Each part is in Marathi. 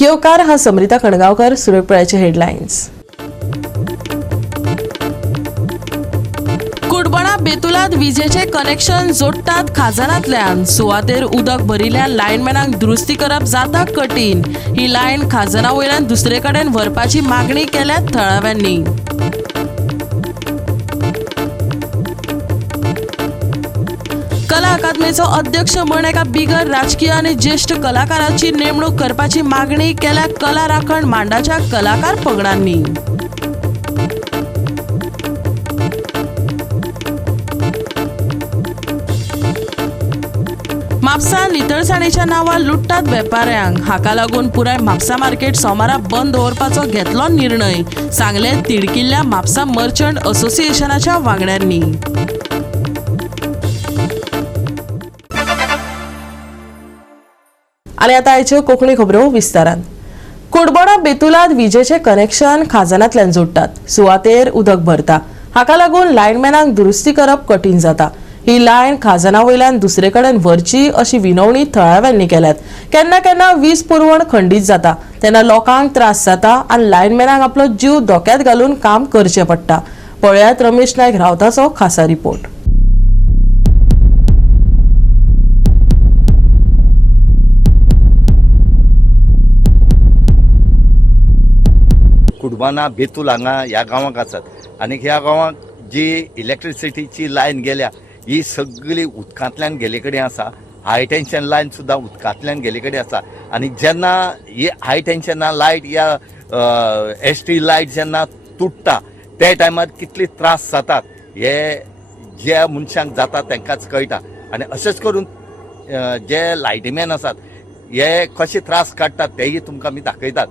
येवकार हा समृता कणगावकर. सुरतपळ्याचे हेडलाईन्स. कुडबणा बेतुलात विजेचे कनेक्शन जोडटात खाजनांतल्यान. सुवातेर उदक भरिल्ल्या लायनमॅनांक दुरुस्ती करप जाता कठीण. ही लायन खाजना वयल्यान दुसरे कडेन व्हरपाची मागणी केल्या थळाव्यांनी. कला अकादमीचो अध्यक्ष म्हण एका बिगर राजकीय आनी ज्येष्ठ कलाकाराची नेमणूक करपाची मागणी केल्या कला राखण मांडाच्या कलाकार पंगडांनी. म्हापसा नितळसाणीच्या नांवार लुट्टात वेपाऱ्यांक. हाका लागून पुराय म्हापसा मार्केट सोमारा बंद दवरपाचो घेतलो निर्णय, सांगले तिडकिल्ल्या म्हापसा मर्चंट असोसिएशनाच्या वांगड्यांनी. आणि आता आयच्यो कोंकणी खबरो विस्तारान. कुडबणा बेतुलात विजेचे कनेक्शन खाजनांतल्यान जोडटात. सुवातेर उदक भरता. हाका लागून लायनमॅनांक दुरुस्ती करप कठीण जाता. ही लायन खाजना वयल्यान दुसरे कडेन व्हरची अशी विनवणी थळाव्यांनी केल्यात. केन्ना केन्ना वीज पुरवण खंडीत जाता तेन्ना लोकांक त्रास जाता आनी लायनमॅनांक आपलो जीव धोक्यात घालून काम करचें पडटा. पळयात रमेश नायक रावताचो खासा रिपोर्ट. कुडबाना बेतूल हांगा ह्या गांवांक आसात आनी ह्या गांवांक जी इलेक्ट्रिसिटीची लायन गेल्या ही सगळी उदकांतल्यान गेले कडेन आसा. हाय टेन्शन लायन सुद्दां उदकांतल्यान गेले कडेन आसा आनी जेन्ना ही हाय टेन्शना लायट या एसटी लायट जेन्ना तुटता त्या टायमार कितले त्रास जातात हे ज्या मनशांक जाता तांकांच कळटा. आनी अशेंच करून जे लायटीमॅन आसात हे कशे त्रास काडटात तेही तुमकां आमी दाखयतात.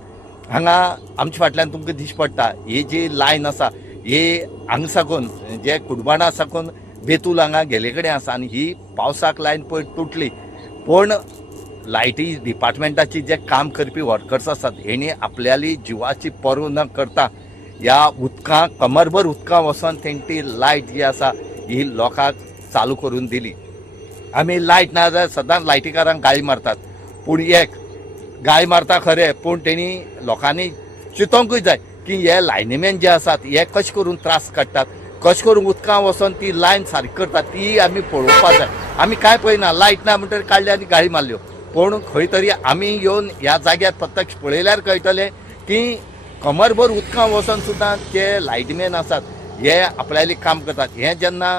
हांगा आमच्या फाटल्यान तुमकां दिश्टी पडटा ही जी लायन आसा ही हांगा साकून जे कुडबाणा साकून बेतूल हांगा गेले कडेन आसा आनी ही पावसाक लायन पळय तुटली. पूण लायटी डिपार्टमेंटाची जे काम करपी वर्कर्स आसात हेणी आपल्याली जिवाची पर्व न करता ह्या उदकांत कमरभर उदकां वचोन तेंची लायट जी आसा ही लोकांक चालू करून दिली. आमी लायट ना जाल्यार सदांच लायटीकारांक गाळी मारतात. पूण एक गाळी मारता खरें पूण तेणी लोकांनी चिंतोंकूय जाय की हे लायनीमॅन जे आसात हे कशे करून त्रास काडटात, कशे करून उदकां वचोन ती लायन सारकी करतात ती आमी पळोवपाक जाय. आमी काय पळयना लायट ना म्हणटकीर काडले आनी गाळी मारल्यो. पूण खंय तरी आमी येवन ह्या जाग्यार प्रत्यक्ष पळयल्यार कळटलें की कमरभर उदकां वचोन सुद्दां जे लायटमॅन आसात हे आपल्याली काम करतात. हें जेन्ना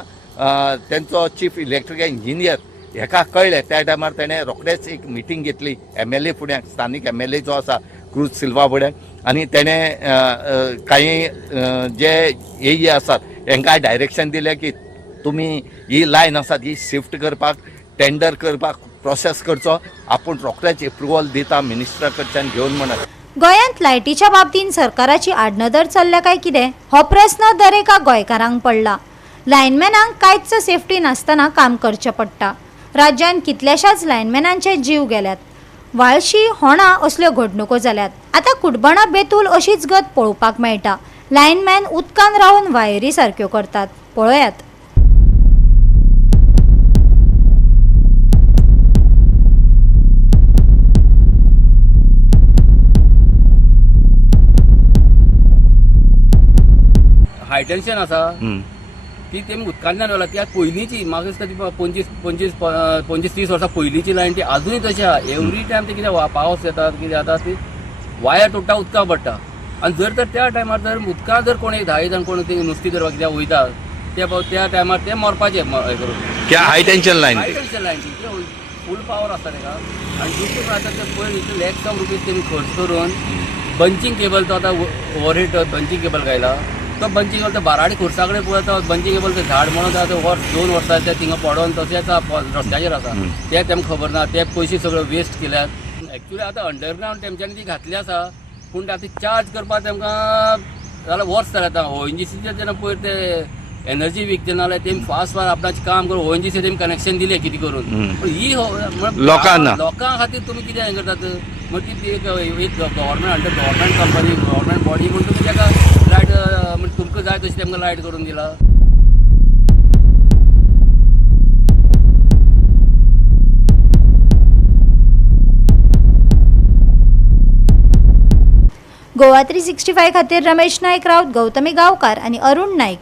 तेंचो चीफ इलेक्ट्रिकल इंजिनियर हेका कळ्ळें त्या टायमार तेणें रोखडेच एक मिटींग घेतली MLA फुड्याक, स्थानीक MLA जो आसा क्रूज सिल्वा फुड्याक, आनी तेणें काही जे एई आसात हेंकां डायरेक्शन दिलें की तुमी ही लायन आसात ही शिफ्ट करपाक टेंडर करपाक प्रोसेस करचो. आपूण रोखडेच एप्रुवल दिता मिनिस्टरा कडच्यान घेवन म्हणत. गोंयांत लायटीच्या बाबतींत सरकाराची आडनदर चल्ल्या काय कितें हो प्रस्न दरेका गोंयकारांक पडला. लायनमॅनांक कांयच सेफ्टी नासतना काम करचें पडटा. राज्यान कितल्याशाच लायनमॅनांचे जीव गेल्यात. वाळशी होणा असल्यो घडणुको जाल्यात. आता कुडबणा बेतूल अशीच गत पळोवपाक मेळटा. लायनमॅन उदकान रावन वायरी सारक्यो करतात. पळयात. हाय टेन्शन आसा ती तेमी उदकांतल्यान व्हेला. त्या पयलींची म्हाका दिसता ती 25-30 वर्सां पयलींची लायन ती अजूनय तशी आहा. एवरी टायम ते कितें पावस येता कितें जाता ती वायर तुटता उदका पडटा. आनी जर तर त्या टायमार जर उदकां जर कोण 10 जाण कोण ते नुस्तें करपाक कित्याक वयता त्या टायमार ते मरपाचे हे करून हाय टेन्शन लायन ती फूल पावर आसता तेका. आनी दुसरें आतां ते पयर लॅक्स ऑफ रुपीज तेमी खर्च करून बंचिंग केबल तो आतां ओव्हरहेड बंचिंग केबल घायला. तो बंचिंग केबल तो बाराडी खुर्सा कडेन पळय तो बंचिंग केबल ते झाड म्हणून आसा 2 वर्सां ते थिंगा पडोवन तशेंच रस्त्याचेर आसा. ते तेमकां खबर ना. ते पयशे सगळे वेस्ट केल्यात. एक्चुली आतां अंडरग्रावंड तेमच्यांनी ती घातली आसा पूण आतां चार्ज करपाक तेमकां जाल्यार वर्स जालें. आतां ONGCचे जेन्ना पयर ते एनर्जी विकते नाल्यार तेमी फास्ट आपणाचें काम करून ONGC तेमी कनेक्शन दिलें कितें करून. पूण ही लोकां खातीर तुमी कितें हें करतात. मग ती एक government under government company government body म्हणून तुमी ताका लायट म्हणजे तुमकां जाय तशी तेमकां लायट करून दिला. गोवा 365 खातीर रमेश नायक राऊत, गौतमी गावकार आणि अरुण नाईक.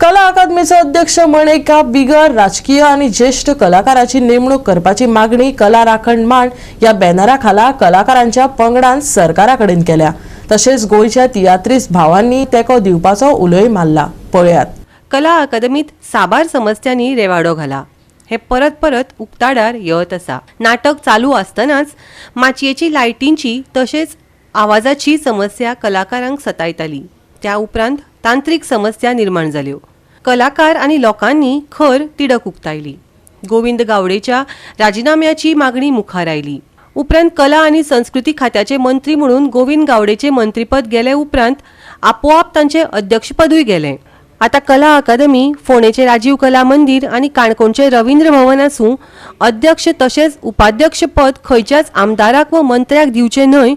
कला अकादमीचे अध्यक्ष म्हण एका बिगर राजकीय आणि ज्येष्ठ कलाकाराची नेमणूक करपाची मागणी कला राखण मांड या बॅनराखाला कलाकारांच्या पंगडान सरकाराकडेन केल्या. तसेच गोयच्या तियात्रीस भावांनी तेको दिवपाचो उलोय मारला. पळयात. कला अकादमीत साबार समस्यांनी रेवाडो घाला. हे परत परत उक्ताडार येत आसा. नाटक चालू आसतनाच माचयेची लायटींची तशेंच आवाजाची समस्या कलाकारांक सतायताली. त्या उपरांत तांत्रीक समस्या निर्माण जाल्यो. कलाकार आणि लोकांनी खर तिडक उक्तायली. गोविंद गावडेच्या राजीनाम्याची मागणी मुखार आयली. उपरांत कला आणि संस्कृती खात्याचे मंत्री म्हणून गोविंद गावडेचे मंत्रीपद गेले उपरांत आपोआप तांचे अध्यक्षपदूय गेले. आता कला अकादमी, फोंडेचे राजीव कला मंदिर आणि काणकोणचे रवींद्र भवन आसूं अध्यक्ष तशेंच उपाध्यक्ष पद खंयच्याच आमदाराक व मंत्र्याक दिवचे न्हय,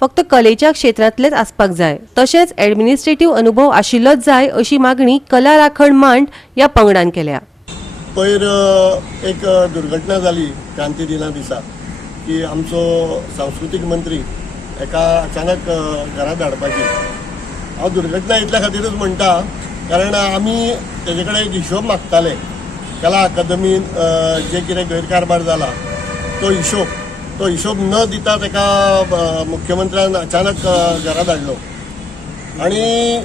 फक्त कलेच्या क्षेत्रांतलेच आसपाक जाय. तशेंच एडमिनिस्ट्रेटिव्ह अनुभव आशिल्लोच जाय अशी मागणी कला राखण मांड या पंगडान केल्या. पयर एक दुर्घटना जाली क्रांती दिना दिसा की आमचो सांस्कृतीक मंत्री एका अचानक घरांत धाडपाची. हांव दुर्घटना इतल्या खातीरच म्हणटा कारण आमी तेजे कडेन एक हिशोब मागताले. कला अकादमीन जे कितें गैरकारबार जाला तो हिशोब न दिता ताका मुख्यमंत्र्यान अचानक घरा धाडलो. आणि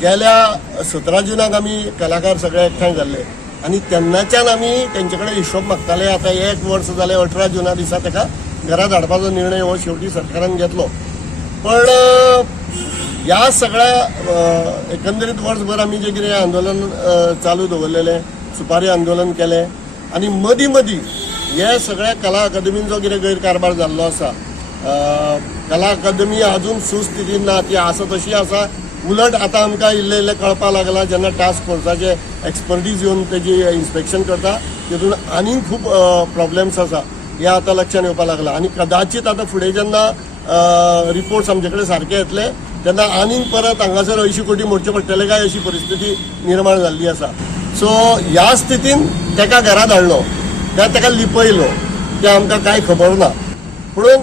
गेल्या 17 जुनाक आमी कलाकार सगळे एकठांय जाल्ले आणि तेन्नाच्यान आमी तेंचे कडेन हिशोब मागताले. आतां 1 वर्स जालें. 18 जुना दिसा ताका घरा धाडपाचो निर्णय हो शेवटी सरकारान घेतलो. पण ह्या सगळ्या एकंदरीत वर्सभर आमी जे कितें आंदोलन चालू दवरलेलें, सुपारी आंदोलन केलें आणि मदीं हे सगळ्या कला अकादमीन जो कितें गैरकारबार जाल्लो आसा, कला अकादमी अजून सुस्थितीन ना, ती आसा तशी आसा. उलट आतां आमकां इल्लें कळपाक लागलां जेन्ना टास्क फोर्साचे एक्सपर्टीज येवन तेजी इन्स्पेक्शन करता तितून आनीक खूब प्रॉब्लेम्स आसा हे आतां लक्षांत येवपाक लागलां. आणि कदाचित आतां फुडें जेन्ना रिपोर्ट्स आमचे कडेन सारके येतले तेन्ना आनीक परत हांगासर 80 कोटी मोडचे पडटले काय अशी परिस्थिती निर्माण जाल्ली आसा. सो ह्या स्थितीन ताका घरा धाडलो, ताका लिपयलो तें आमकां कांय खबर ना. म्हणून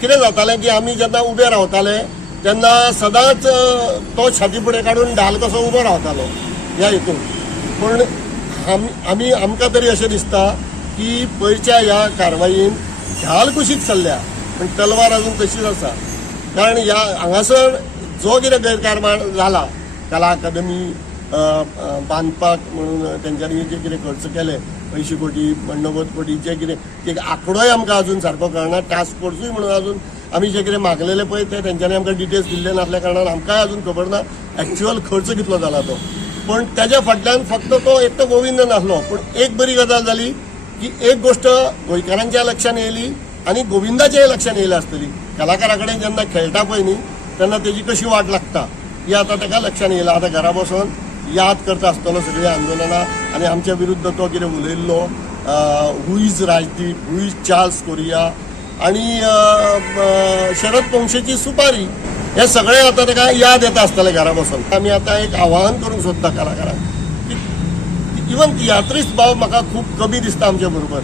कितें जातालें की आमी जेन्ना उबे रावताले तेन्ना सदांच तो छाती फुडें काडून ढाल कसो उबो रावतालो ह्या हितून. पूण आमकां तरी अशें दिसता की पयरच्या ह्या कारवायेन ढाल कुशीक चल्ल्या पण तलवार अजून तशीच आसा. कारण ह्या हांगासर जो कितें गैरकारबार जाला, कला अकादमी बांदपाक म्हणून तेंच्यांनी जे कितें खर्च केले 80 कोटी 90 कोटी जे कितें एक आंकडोय आमकां अजून सारको कळना. टास्क फोर्सूय म्हणून अजून आमी जे कितें मागलेले पळय ते तेंच्यांनी आमकां डिटेल्स दिल्ले नासल्या कारणान आमकांय अजून खबर ना एक्च्युअल खर्च कितलो जाला तो. पण तेज्या फाटल्यान फक्त तो एक तो गोविंद नासलो. पूण एक बरी गजाल जाली की एक गोष्ट गोंयकारांच्या लक्षांत येयली आणि गोविंदाच्याय लक्षांत येयली आसतली. कलाकारा कडेन जेन्ना खेळटा पळय न्ही तेन्ना तेजी कशी वाट लागता ही आतां ताका लक्षांत येयला. आतां घरा बसून याद करता आसतलो सगळी आंदोलनां आणि आमच्या विरुद्ध तो कितें उलयल्लो, who is Rajdeep, who is Charles Correia आणि शरद पंक्षेची सुपारी, हे सगळें आतां ताका याद येता आसतलें घरा बसून. आमी आतां एक आवाहन करूंक सोदता कलाकारांक की इवन तियात्रीस्ट भाव म्हाका खूब कमी दिसता आमचे बरोबर.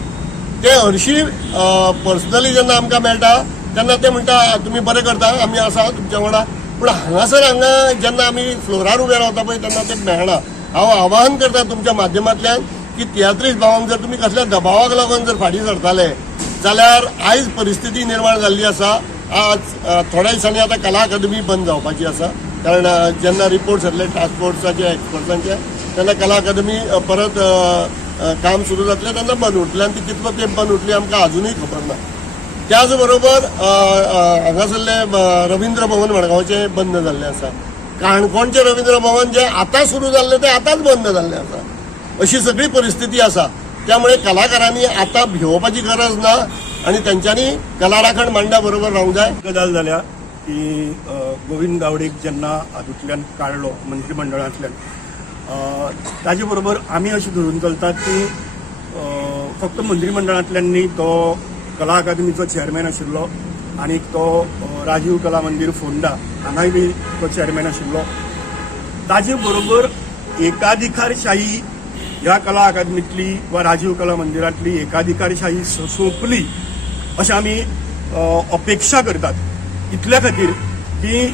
ते हरशीं पर्सनली जेन्ना आमकां मेळटा तेन्ना ते म्हणटा तुमी बरें करता, आमी आसा तुमच्या वांगडा. पूण हांगासर जेन्ना आमी फ्लोरार उबे रावता पळय तेन्ना ते मेळना. हांव आवाहन करता तुमच्या माध्यमांतल्यान की तियात्रीस्ट भावांक जर तुमी कसल्या दबावाक लागून जर फाटीं सरताले जाल्यार आयज परिस्थिती निर्माण जाल्ली आसा. आज थोड्या दिसांनी आतां कला अकादमी बंद जावपाची आसा. कारण जेन्ना रिपोर्ट्स येतले टास्क फोर्साचे एक्सपर्टांचे तेन्ना कला अकादमी परत काम सुरू जातलें तेन्ना बंद उरतलें. आनी ती कितलो तेंप बंद उरतली आमकां अजुनूय खबर ना. त्याच बरोबर हांगासरले रवींद्र भवन मडगांवचें बंद जाल्लें आसा. काणकोणचें रवींद्र भवन जें आतां सुरू जाल्लें तें आतांच बंद जाल्लें आसा. अशी सगळी परिस्थिती आसा. त्यामुळे कलाकारांनी आतां भिवपाची गरज ना आणि त्यांच्यानी कला राखण मांडा बरोबर रावंक जाय. गजाल जाल्या की गोविंद गावडेक जेन्ना हातूंतल्यान काडलो मंत्रिमंडळांतल्यान ताजे बरोबर आमी अशें धरून चलतात की फक्त मंत्रिमंडळांतल्यान न्ही, तो कला अकादमीचो चेअरमॅन आशिल्लो आणि तो राजीव कला मंदिर फोंडा हांगाय बी तो चेअरमॅन आशिल्लो. ताजे बरोबर एकाधिकारशाही ह्या कला अकादमींतली वा राजीव कला मंदिरांतली एकाधिकारशाही सोंपली अशें आमी अपेक्षा करतात. इतल्या खातीर की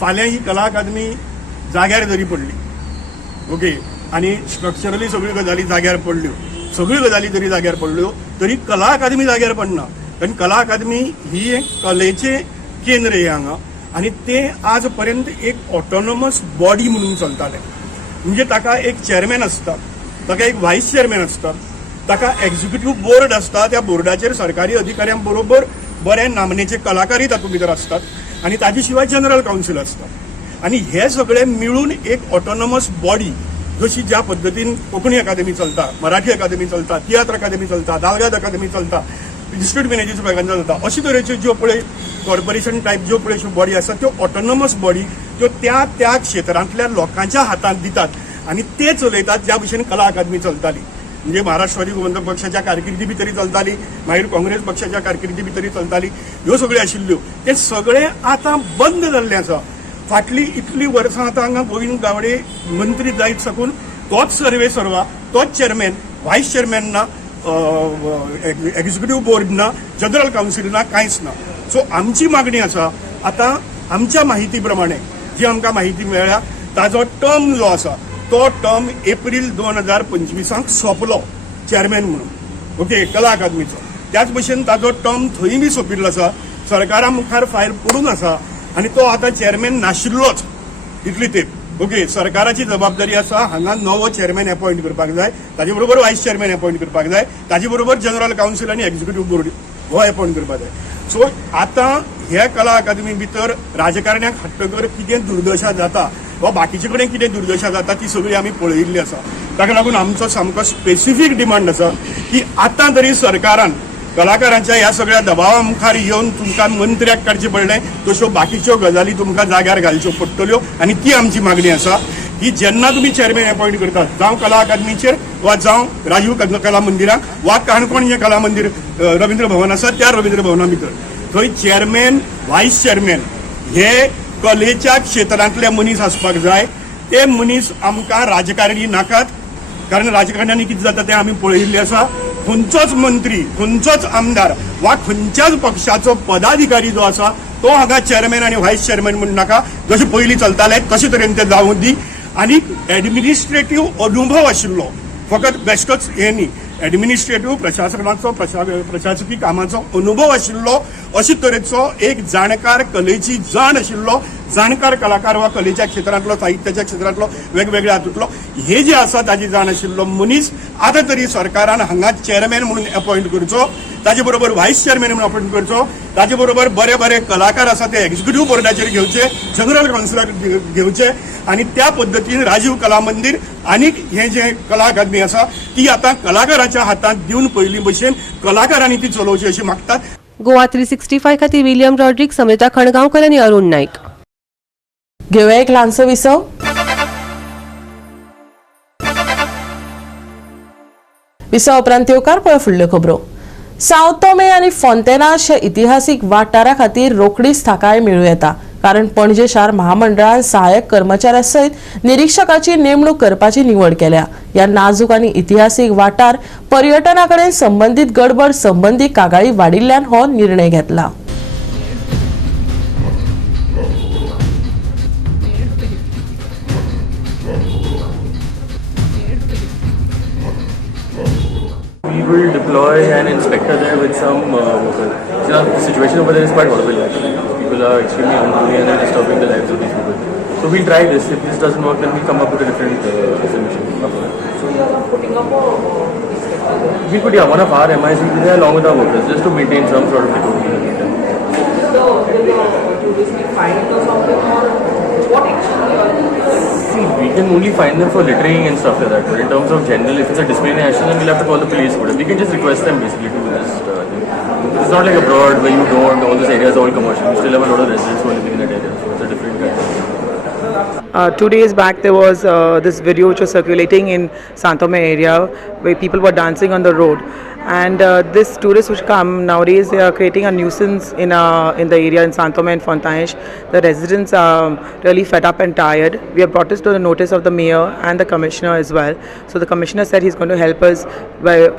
फाल्यां ही कला अकादमी जाग्यार जरी पडली, ओके, आणि स्ट्रक्चरली सगळ्यो गजाली जाग्यार पडल्यो, सगळ्यो गजाली जरी जाग्यार पडल्यो तरी कला अकादमी जाग्यार पडना. कारण कला अकादमी ही एक कलेचे केंद्र आहे हांगा, आणि ते आज पर्यंत एक ऑटोनॉमस बॉडी म्हणून चलताले. म्हणजे ताका एक चेअरमॅन आसता, ताका एक व्हायस चेअरमॅन आसता, ताका एक्झिक्युटिव्ह बोर्ड आसता, त्या बोर्डाचेर सरकारी अधिकाऱ्यां बरोबर बरे नामनेचे कलाकारूय तातूंत भितर असतात, आणि ताजे शिवाय जनरल कावन्सील असता. आणि हे सगळे मिळून एक ऑटोनॉमस बॉडी, जशी ज्या पद्दतीन कोंकणी अकादमी चलता, मराठी अकादमी चलता, तियात्र अकादमी चलता, दालगाद अकादमी चलता, डिस्ट्रिक्ट मॅनेजर्स बँकांचा चलता, अशे तरेच्यो ज्यो पळय कॉर्पोरेशन टायप ज्यो पळय बॉडी आसा त्यो ऑटोनॉमस बॉडी त्यो त्या त्या क्षेत्रांतल्या लोकांच्या हातांत दितात आणि ते चलयतात. ज्या भशेन कला अकादमी चलताली, म्हणजे महाराष्ट्रवादी गोमंतक पक्षाच्या कारकिर्दी भितरी चलताली, मागीर काँग्रेस पक्षाच्या कारकिर्दी भितरी चलताली, ह्यो सगळ्यो आशिल्ल्यो ते सगळे आतां बंद जाल्ले आसा. फाटली इतली वर्सां आतां हांगा गोविंद गावडे मंत्री जायत साकून तोच सर्वे सर्वा, तोच चेअरमॅन, व्हायस चेअरमॅन ना, एक्झिक्युटिव्ह बोर्ड ना, जनरल कावन्सील ना, कांयच ना. सो आमची मागणी आसा, आतां आमच्या माहिती प्रमाणे जी आमकां माहिती मेळ्ळ्या ताजो टर्म जो आसा तो टर्म एप्रील 2025 सोंपलो चेअरमॅन म्हणून, ओके, कला अकादमीचो. त्याच भशेन ताजो टर्म थंय बी सोंपिल्लो आसा, सरकारा मुखार फायल पडून आसा, आणि तो आता चेअरमॅन नाशिल्लोच इतली तेप, ओके. सरकाराची जबाबदारी आसा हांगा नवो चेअरमॅन अपॉइंट करपाक जाय, ताजे बरोबर व्हायस चेअरमॅन अपॉइंट करपाक जाय, ताजे बरोबर जनरल कावन्सील आणि एक्झिक्युटिव्ह बोर्ड हो अपॉइंट करपाक जाय. सो आता ह्या कला अकादमी भितर राजकारण्याक हाडटकर कितें दुर्दशा जाता वा बाकीचे कडेन कितें दुर्दशा जाता ती सगळी आमी पळयिल्ली आसा. ताका लागून आमचो सामको स्पेसिफीक डिमांड आसा की आतां तरी सरकारान कलाकारांच्या ह्या सगळ्या दबावा मुखार येवन तुमकां मंत्र्याक काडचें पडलें, तश्यो बाकीच्यो गजाली तुमकां जाग्यार घालच्यो पडटल्यो. आनी ती आमची मागणी आसा की जेन्ना तुमी चेअरमॅन अपॉइंट करतात, जावं कला अकादमीचेर वा जावं राजीव कला मंदिराक वा काणकोण जें कला मंदिर रवींद्र भवन आसा त्या रवींद्र भवना भितर थंय चेअरमॅन, व्हायस चेअरमॅन हे कलेच्या क्षेत्रांतले मनीस आसपाक जाय. ते मनीस आमकां राजकारणी नाकात, कारण राजकारण्यांनी कितें जाता तें आमी पळयिल्लें आसा. खंयचोच मंत्री, खंयचोच आमदार वा खंयच्याच पक्षाचो पदाधिकारी जो आसा तो हांगा चेअरमॅन आणि व्हायस चेअरमॅन म्हणून नाका. जशें पयलीं चलताले तशे तरेन ते जावं दी. आनी एडमिनिस्ट्रेटिव्ह अनुभव आशिल्लो, फकत बेश्टोच हे न्ही, एडमिनिस्ट्रेटिव्ह प्रशासनाचो प्रशासकी कामाचो अनुभव आशिल्लो, अशे तरेचो एक जाणकार, कलेची जाण आशिल्लो जाणकार कलाकार वा कलेच्या क्षेत्रांतलो, साहित्याच्या क्षेत्रांतलो, वेगवेगळ्या हातूंतलो हे जे आसा ताची जाण आशिल्लो मनीस आतां तरी सरकारान हांगा चेअरमॅन म्हणून अपॉइंट करचो, ताजे बरोबर व्हायस चेअरमॅन म्हणून अपॉइंट करचो, ताजे बरोबर बरे बरे कलाकार आसा ते एक्झिक्युटिव्ह बोर्डाचेर घेवचे, जनरल कावन्सिलाक घेवचे, आणि त्या पद्दतीन राजीव कला मंदिर आणि हे जे कला अकादमी आसा ती आता कलाकाराच्या हातांत दिवन पयली भशेन कलाकारांनी ती चलोवची अशी मागतात. गोवा 365 खातीर विलियम रॉड्रिक, समिता खणगांवकर आणि अरुण नाईक. घेऊया एक ल्हानसो विसव. विसव उपरांत येवकार पळय फुडल्यो खबरो. साव तोमे आनी फोंतेनास ह्या इतिहासीक वाठारा खातीर रोखडीच थाकाय मेळूं येता, कारण पणजे शार महामंडळान सहाय्यक कर्मचाऱ्या सयत निरीक्षकाची नेमणूक करपाची निवड केल्या. ह्या नाजूक आनी इतिहासीक वाठार पर्यटना कडेन संबंदीत गडबड संबंधी कागाळी वाडिल्ल्यान हो निर्णय घेतला. We will deploy an inspector there with some workers. So the situation over there is quite horrible. People are extremely unruly and they're disturbing the lives of these people. So we'll try this. If this doesn't work, then we'll come up with a different solution. So you are putting up a inspector? We put one of our MIs there along with our workers just to maintain some sort of decorum. So will this be fined or something, or what action? See, we can only fine them for littering and stuff like that. But in terms of general, if it's a disciplinary action, then we'll have to call the police for it. We can just request them basically to do this thing. It's not like abroad where you don't, all this area is all commercial. You still have a lot of residents who are living in that area. So it's a different kind of 2 days back there was this video which was circulating in Santome area where people were dancing on the road, And this tourists which come nowadays, they are creating a nuisance in the area in Santome and Fontainebleau. The residents are really fed up and tired. We have brought this to the notice of the mayor and the commissioner as well. So the commissioner said he's going to help us by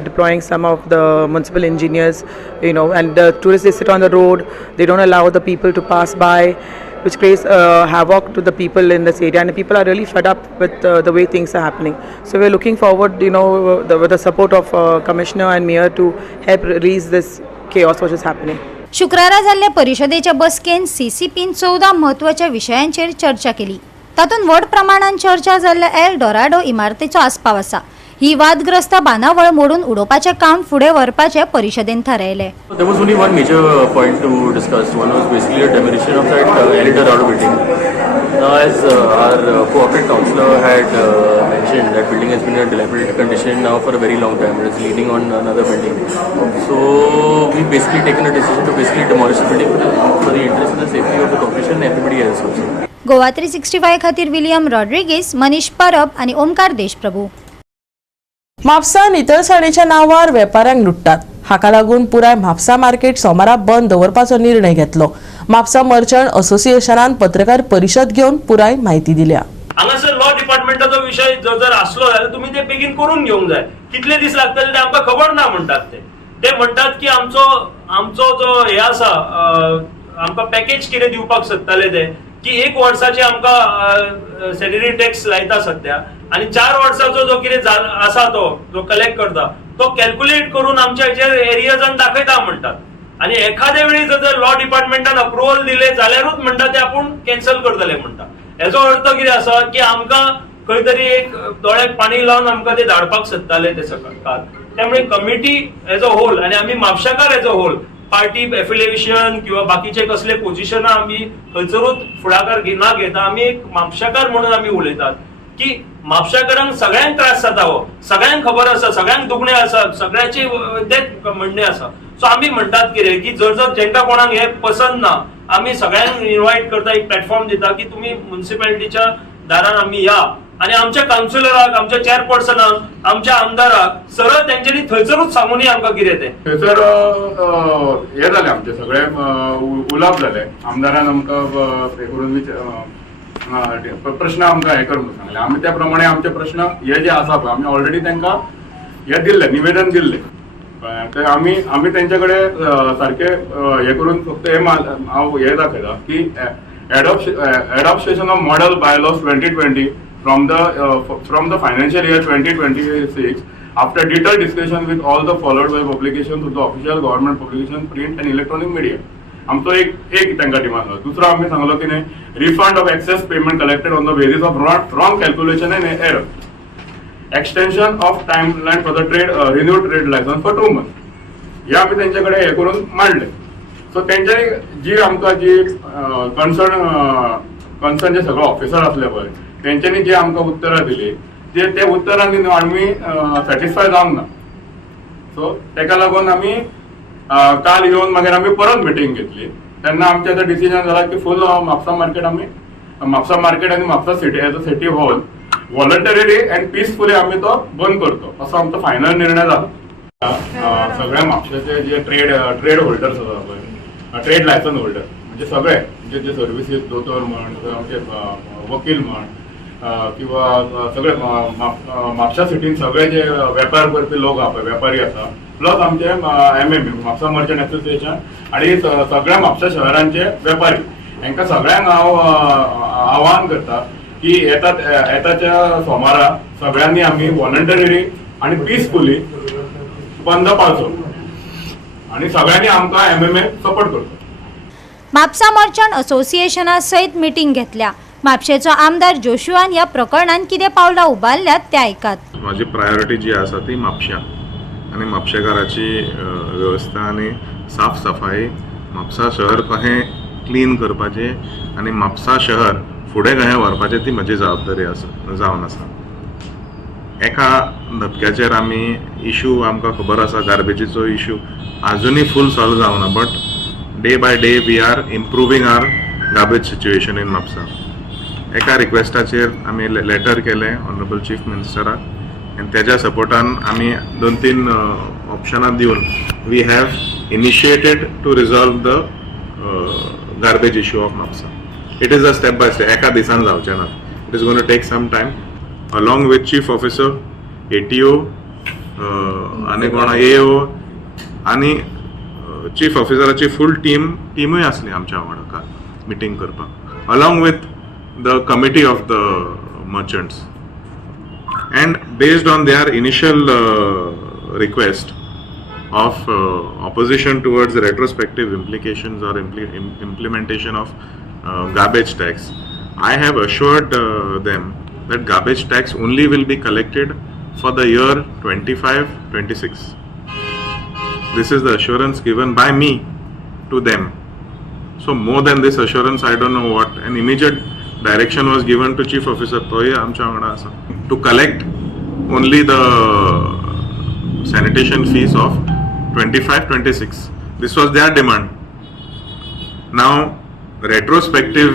deploying some of the municipal engineers, and the tourists, they sit on the road. They don't allow the people to pass by, which creates havoc to the people in this area, and the people are really fed up with the way things are happening. So we're looking forward, with the support of commissioner and mayor to help release this chaos which is happening. शुक्रारा जाल्ल्या परिशदेच्या बसकेन CCPन 14 म्हत्वाच्या विशयांचेर चर्चा केली. तातूंत व्हड प्रमाणात चर्चा जाल्ल्या एल डोराडो इमारतीचो आस्पाव आसा. ही वादग्रस्त बांदावळ मोडून उडोवपाचें काम फुडें व्हरपाचें परिशदेन थारायलें. There was only one major point to discuss. One was basically a demolition of that El Dorado building. Now, as our co-operative councillor had mentioned, that building has been in a dilapidated condition now for a very long time. It is leaning on another building. So, we've basically taken a decision to basically demolish the building for the interest and the safety of the corporation and everybody else also. Goa 365 खातीर विलियम रॉड्रिगीस, मनीष परब आनी ओमकार देशप्रभू. म्हापसा नितळसाणीच्या नांवार वेपाऱ्यांक लुटतात. हाका लागून पुराय म्हापसा मार्केट सोमारा बंद दवरपाचो निर्णय घेतलो. म्हापसा मर्चंट असोसिएशनान पत्रकार परिशद घेवन पुराय म्हायती दिल्या. हांगासर लॉ डिपार्टमेंटाचो विषय जर आसलो जाल्यार तुमी ते बेगीन करून घेवंक जाय. कितले दीस लागतले ते आमकां खबर ना म्हणटात ते म्हणटात की आमचो जो हे आसा आमकां पॅकेज कितें दिवपाक सोदताले ते की 1 वर्साचे आमकां सॅलरी टॅक्स लायता सध्या आणि 4 वर्साचो जो कितें आसा तो जो कलेक्ट करता तो कॅल्क्युलेट करून आमच्या एरियाजान दाखयता म्हणटात. आणि एखाद्या वेळी जर लॉ डिपार्टमेंटान अप्रुव्हल दिले जाल्यारूच म्हणटा ते आपूण कॅन्सल करतले म्हणटा. हेचो अर्थ कितें आसा की आमकां खंय तरी एक दोळ्याक पाणी लावन आमकां ते धाडपाक सोदताले ते सरकार. त्यामुळे कमिटी एज अ होल आणि आम्ही म्हापशाकार as a whole party affiliation किंवा बाकीचे कसले पोझिशन आम्ही खंयसरूच फुडाकार ना घेता. आम्ही एक म्हापशाकार म्हणून आम्ही उलयतात की म्हापशाकारांक सगळ्यांक त्रास जाता हो, सगळ्यांक खबर आसा, सगळ्यांक दुखणे आसा, सगळ्याचे तेच म्हणणे आसा. सो आम्ही म्हणतात कितें की जर जेंका कोणाक हे पसंद ना आम्ही सगळ्यांक इन्व्हाइट करता, एक प्लॅटफॉर्म दिता की तुम्ही म्युनिसिपॅलिटीच्या दारान आम्ही या आणि आमच्या काउन्सिलराक, आमच्या चेअरपर्सनाक, आमच्या आमदाराक सरळ तेंच्यांनी थंयसरूच सांगून आमकां कितें ते थंयसर हे जाले आमचे सगळे उलोवप जाले. आमदारान आमकां हे करून प्रश्न आमकां हे करून सांगले. आमी त्या प्रमाणे आमचे प्रश्न हे जे आसा पळय आमी ऑलरेडी तांकां हे दिल्ले, निवेदन दिल्ले. आमी तेंचे कडेन सारखे हे करून फक्त हांव हे दाखयता की adoption of model bylaws 2020 from the financial year 2026 after detailed discussion with all the followed by publication to the official government publication print and electronic media. आमचो एक तांकां डिमांड आसा. दुसरो आमी सांगलो की refund of access payment collected on the basis of wrong calculation end error. Extension of timeline for the renewed trade licence for 2 months. हे आमी तेंचे कडेन हे करून मांडले. सो तेंच्यांनी जी आमकां जी कन्सर्न जे सगळे ऑफिसर आसले पळय तेंच्यांनी जे आमकां उत्तरां दिली ते उत्तरांनी आमी सॅटिस्फाय जावंक ना. सो तेका लागून आमी काल येवन मागीर आमी परत मिटींग घेतली. तेन्ना आमचें आतां डिसिजन जाला की फूल म्हापसा मार्केट आनी Mapusa city as a city hall voluntarily and peacefully आमी तो बंद करतो असो आमचो फायनल निर्णय जाला. सगळ्या म्हापशाचे जे ट्रेड होल्डर्स आसा पळय, ट्रेड लायसन्स होल्डर म्हणजे सगळे जे सर्विसीस दोतोर म्हण आमचे वकील म्हण किंवा सगळे म्हापसा सिटीन सगळे जे वेपार करपी लोक आहा पळय, वेपारी आसा, प्लस आमचे MMA म्हापसा मर्चंट असोसिएशन आणि सगळ्या म्हापसा शहरांचे वेपारी हांकां सगळ्यांक हांव आवाहन करता की येताच्या सोमारा सगळ्यांनी आमी वॉलंटरीली आणि पीसफुली बंद पाळचो आणि सगळ्यांनी आमकां MMA सपोर्ट करतो. म्हापसा मर्चंट असोसिएशना सयत मिटींग घेतल्या. म्हापशेचो आमदार जोशुआन ह्या प्रकरणात कितें पावलां उबारल्यात ते आयकात. माझी प्रायोरिटी जी आसा ती म्हापशा आणि म्हापशेकाराची वेवस्था आणि साफ सफाई, म्हापसा शहर कशें क्लीन करपाचे आणि म्हापसा शहर फुडें कशें व्हरपाचें ती म्हजी जबाबदारी जावन आसा. एका धपक्याचेर आमी इशू आमकां खबर आसा गार्बेजीचो इशू आजुनूय फूल सॉल्व जावना, but day by day we are improving our garbage situation in Mapusa. एका रिक्वेस्टाचेर आमी लेटर केलें ऑनरेबल चीफ मिनिस्टराक आनी तेज्या सपोर्टान आमी 2-3 ऑप्शनां दिवन we have initiated to resolve the garbage issue of Mapusa. It is a step by step, एका दिसान जावचें ना. It is going to take some time along with chief officer, ATO आनी कोण AO आनी चीफ ऑफिसराची फूल टीमूय आसली आमच्या वांगडा काल मिटींग करपाक, along with the committee of the merchants. And based on their initial request of opposition towards the retrospective implications or implementation of garbage tax, I have assured them that garbage tax only will be collected for the year 25-26. This is the assurance given by me to them. So more than this assurance, I don't know what. An immediate direction was given to chief officer Toye amcha wangada asa to collect only the sanitation fees of 25-26. This was their demand. Now retrospective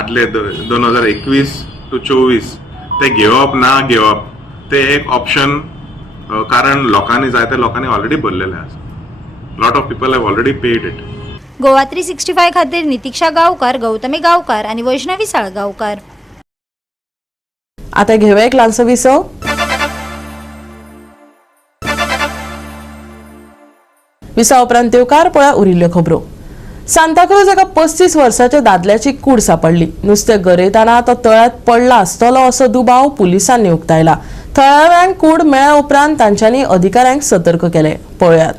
आदले 2021 to 24 ते घेवप ना घेवप ते एक ऑप्शन, कारण लोकांनी जायते लोकांनी ऑलरेडी भरलेले आसा. Lot of people have already paid it. Goa 365 खातीर नितीक्षा गांवकार, गौतमी गांवकार आणि वैष्णवी साळगांवकार. आता घेऊया एक ल्हानसो विसव. विसा उपरांत येवकार पळया उरिल्ल्यो खबरो. सांताक्रूज एका 35 वर्साच्या दादल्याची कूड सापडली. नुस्तें गरयतना तो तळ्यात पडला आसतलो असो दुबाव पुलिसांनी उक्तायला. थळाव्यांक कूड मेळ्ळ्या उपरांत तांच्यांनी अधिकाऱ्यांक सतर्क केले. पळयात.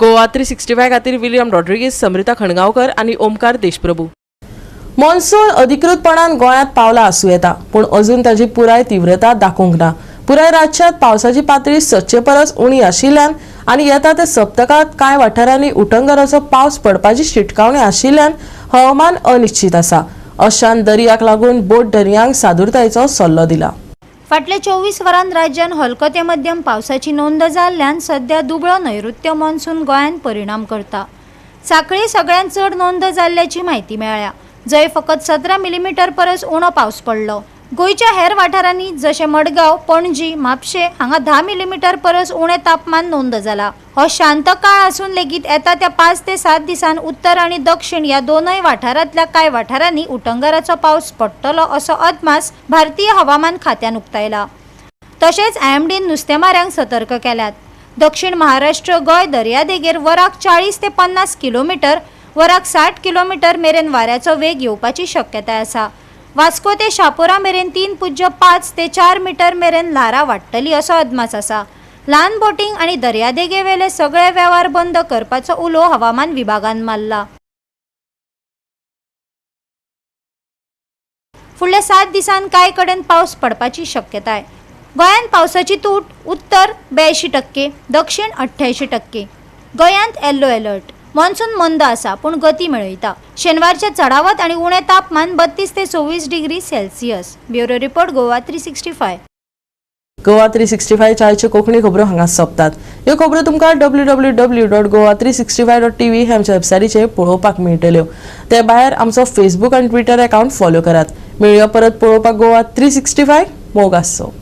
गोवा 365 खातीर विलियम रॉड्रिगीज, समृता खणगांवकर आणि ओमकार देशप्रभू. मॉन्सून अधिकृतपणान गोंयांत पावला आसूं येता, पूण अजून ताची पुराय तीव्रता दाखोवंक ना. पुराय राज्यांत पावसाची पातळी 700 परस उणी आशिल्ल्यान आनी येता ते सप्तकांत कांय वाठारांनी उटंगराचो पावस पडपाची शिटकावणी आशिल्ल्यान हवामान अनिश्चित आसा. अशान दर्याक लागून बोट दर्यांक सादूरतायेचो सल्लो दिला. फाटल्या 24 वरांत राज्यात हलको ते मध्यम पावसाची नोंद जाल्ल्यान सध्या दुबळो नैऋत्य मॉन्सून गोंयांत परिणाम करता. सांखळी सगळ्यांत चड नोंद जाल्ल्याची म्हायती मेळ्ळ्या, जंय फकत 17 मिलीमीटर परस उणो पावस पडलो. गोंयच्या हेर वाठारांनी जशे मडगांव, पणजी, म्हापशे हांगा 10 मिलीमीटर परस उणें तापमान नोंद जाला. हो शांत काळ आसून लेगीत येता त्या 5 ते 7 दिसान उत्तर आनी दक्षिण ह्या दोनय वाठारांतल्या कांय वाठारांनी उटंगराचो पावस पडटलो असो अदमास भारतीय हवामान खात्यान उक्तायला. तशेंच IMDन नुस्तेमाऱ्यांक सतर्क केल्यात. दक्षिण महाराष्ट्र गोंय दर्यादेगेर वराक 40 ते 50 किलोमीटर, वराक 60 किलोमीटर मेरेन वाऱ्याचो वेग येवपाची शक्यताय आसा. वास्को ते शापोरा मेरेन 3.5 ते 4 मीटर मेरेन ल्हारां वाडटली असो अदमास आसा. ल्हान बोटींग आनी दर्यादेगेवेले सगळे वेव्हार बंद करपाचो उलो हवामान विभागान मारला. फुडल्या 7 दिसान कांय कडेन पावस पडपाची शक्यताय. गोंयांत पावसाची तूट उत्तर 82%, दक्षिण 88%. गोंयांत येल्लो अलर्ट. मॉन्सून मंद आसा पूण गती मेळयता. शेनवारचे चडावत आनी उणें तापमान 32 ते 24 degree Celsius. Bureau report Goa 365. Goa 365 चाळीच्यो कोंकणी खबरो हांगा सोंपतात. ह्यो खबरो तुमकां www.goa365.tv हे आमच्या वेबसायटीचेर पळोवपाक मेळटल्यो. ते भायर आमचो फेसबूक आनी ट्विटर अकाउंट फॉलो करात. मेळुया परत पळोवपाक गोवा 365. मोग आसचो.